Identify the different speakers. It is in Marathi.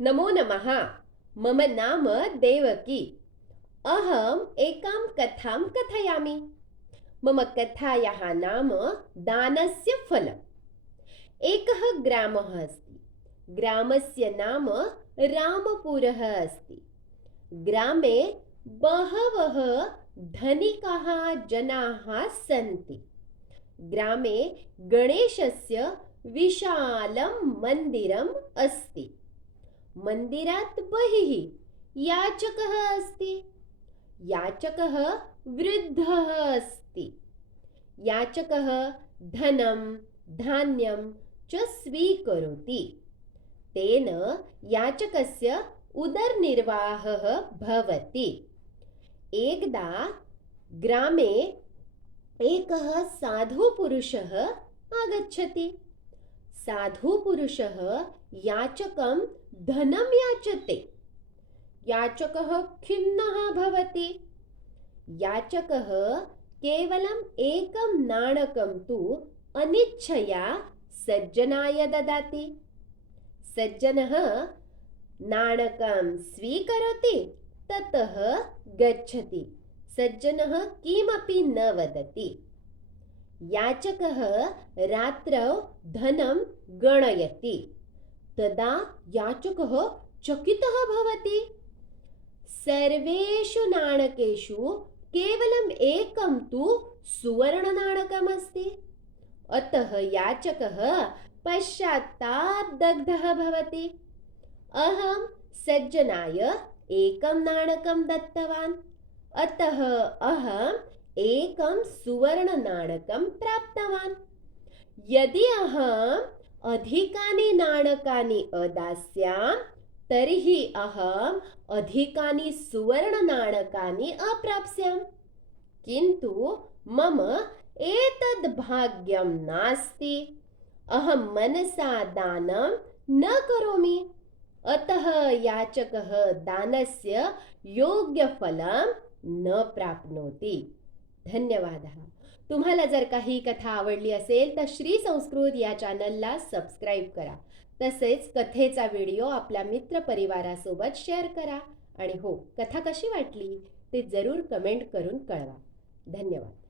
Speaker 1: नमो नमः। मम नाम देवकी। अहम् एकां कथां कथयामि। मम कथायाः नाम दानस्य फलम्। एकः ग्रामः अस्ति। ग्रामस्य नाम रामपुरः अस्ति। ग्रामे बहवः धनिकाः जनाः सन्ति। ग्रामे गणेशस्य विशालं मन्दिरम् अस्ति। मन्दिरात् बहिः याचकः अस्ति। याचकः वृद्धः अस्ति। याचकः धनं धान्यं च स्वीकरोति। तेन याचकस्य उदरनिर्वाहः भवति। एकदा ग्रामे एकः साधुपुरुषः आगच्छति। साधुपुरुषः याचकं धनं याचते। याचकः खिन्नः भवति। याचकः केवलम् एकं नाणकं तु अनिच्छया सज्जनाय ददाति। सज्जनः नाणकं स्वीकरोति ततः गच्छति। सज्जनः किमपि न वदति। याचकः रात्रौ धनं गणयति। तदा याचकः चकितः भवति। सर्वेषु नाणकेषु केवलम् एकं तु सुवर्णनाणकमस्ति। अतः याचकः पश्चात्तात् दग्धः भवति। अहं सज्जनाय एकं नाणकं दत्तवान्। अतः अहम् एकं सुवर्णनाणकं प्राप्तवान्। यदि अहम् अधिकानि नाणकानि अदास्यां तर्हि अहम् अधिकानि सुवर्णनाणकानि अप्राप्स्याम्। किन्तु मम एतद् भाग्यं नास्ति। अहं मनसा दानं न करोमि। अतः याचकः दानस्य योग्यफलं न प्राप्नोति। धन्यवाद. तुम्हाला जर काही कथा आवडली असेल तर श्री संस्कृत या चॅनलला सबस्क्राईब करा. तसेच कथेचा व्हिडिओ आपल्या मित्रपरिवारासोबत शेअर करा. आणि हो कथा कशी वाटली ते जरूर कमेंट करून कळवा. धन्यवाद.